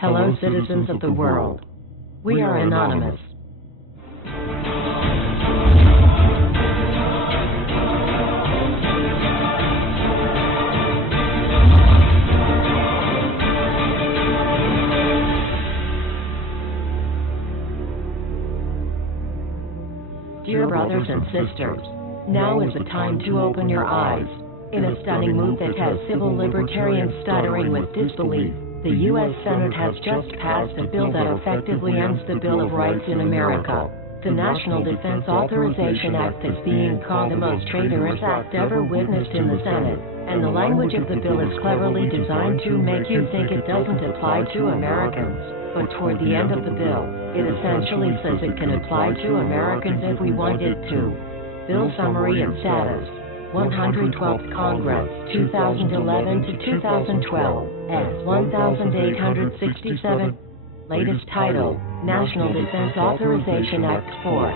Hello, citizens of the world. We are anonymous. Dear brothers and sisters, now is the time to open your eyes. In a stunning move that has civil libertarians stuttering with disbelief, the U.S. Senate has just passed a bill that effectively ends the Bill of Rights in America. The National Defense Authorization Act is being called the most traitorous act ever witnessed in the Senate, and the language of the bill is cleverly designed to make you think it doesn't apply to Americans. But toward the end of the bill, it essentially says it can apply to Americans if we want it to. Bill summary and status. 112th Congress, 2011 to 2012, S. 1867. Latest title, National Defense Authorization Act 4.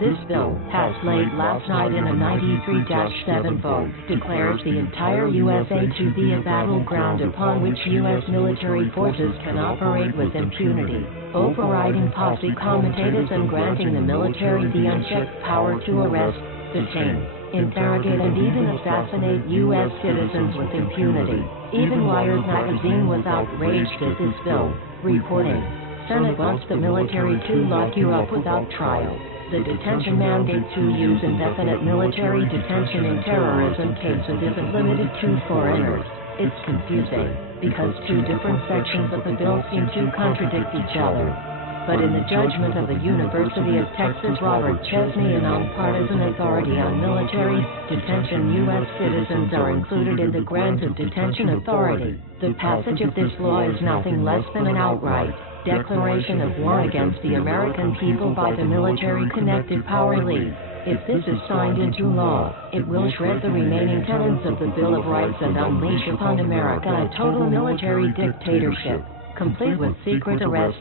This bill, passed late last night in a 93-7 vote, declares the entire USA to be a battleground upon which U.S. military forces can operate with impunity, overriding posse comitatus and granting the military the unchecked power to arrest, detain, interrogate and even assassinate U.S. citizens with impunity. Even Wired magazine was outraged at this bill, reporting, Senate wants the military to lock you up without trial. The detention mandate to use indefinite military detention in terrorism cases isn't limited to foreigners. It's confusing, because two different sections of the bill seem to contradict each other. But in the judgment of the University of Texas Robert Chesney, a nonpartisan authority on military detention, U.S. citizens are included in the grant of detention authority. The passage of this law is nothing less than an outright declaration of war against the American people by the military-connected power elite. If this is signed into law, it will shred the remaining tenets of the Bill of Rights and unleash upon America a total military dictatorship, complete with secret arrests,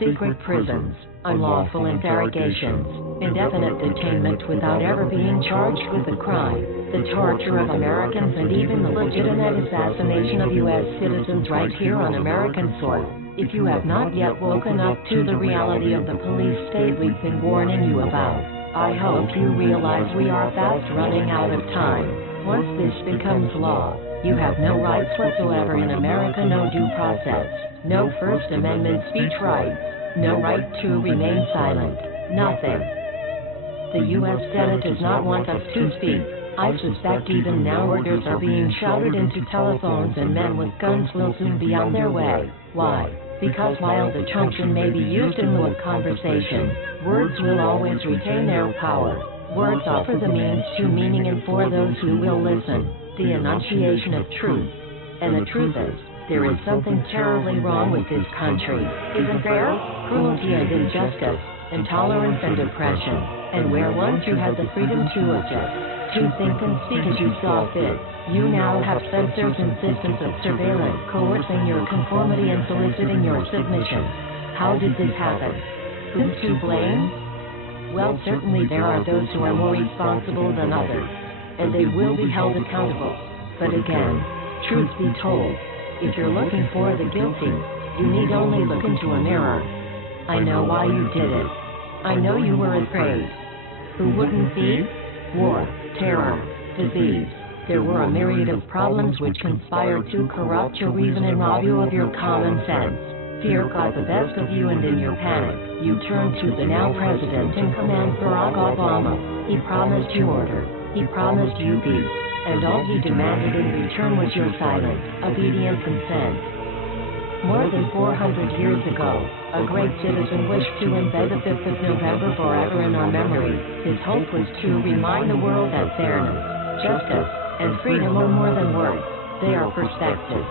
secret prisons, unlawful interrogations, indefinite detainment without ever being charged with a crime, the torture of Americans and even the legitimate assassination of U.S. citizens right here on American soil. If you have not yet woken up to the reality of the police state we've been warning you about, I hope you realize we are fast running out of time. Once this becomes law, you have no rights whatsoever in America, no due process, no First Amendment speech rights, no right to remain silent, nothing. The U.S. Senate does not want us to speak. I suspect even now orders are being shouted into telephones and men with guns will soon be on their way. Why? Because while the truncheon may be used in lieu of conversation, words will always retain their power. Words offer the means to meaning, and for those who will listen, the enunciation of truth. And the truth is, there is something terribly wrong with this country, isn't there? Cruelty and injustice, intolerance and oppression, and where once you had the freedom to object, to think and speak as you saw fit, you now have censors and systems of surveillance coercing your conformity and soliciting your submission. How did this happen? Who's to blame? Well, certainly there are those who are more responsible than others, and they will be held accountable. But again, truth be told, if you're looking for the guilty, you need only look into a mirror. I know why you did it. I know you were afraid. Who wouldn't be? War, terror, disease. There were a myriad of problems which conspired to corrupt your reason and rob you of your common sense. Fear got the best of you, and in your panic, you turned to the now president in command, Barack Obama. He promised you order. He promised you peace. And all he demanded in return was your silent, obedient consent. More than 400 years ago, a great citizen wished to embed the 5th of November forever in our memory. His hope was to remind the world that fairness, justice, and freedom are more than words, they are perspectives.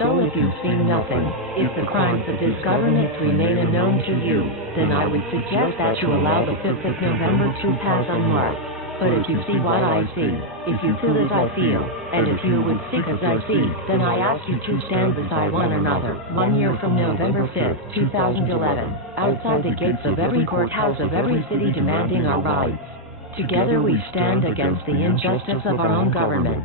So if you've seen nothing, if the crimes of this government remain unknown to you, then I would suggest that you allow the 5th of November to pass unmarked. But if you see what I see, if you feel as I feel, and if you would think as I see, then I ask you to stand beside one another, 1 year from November 5th, 2011, outside the gates of every courthouse of every city demanding our rights. Together we stand against the injustice of our own government.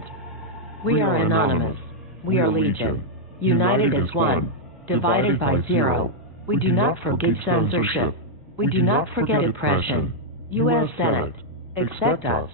We are anonymous. We are legion. United as one. divided by 0. We do not forgive censorship. We do not forget oppression. U.S. Senate. Accept us.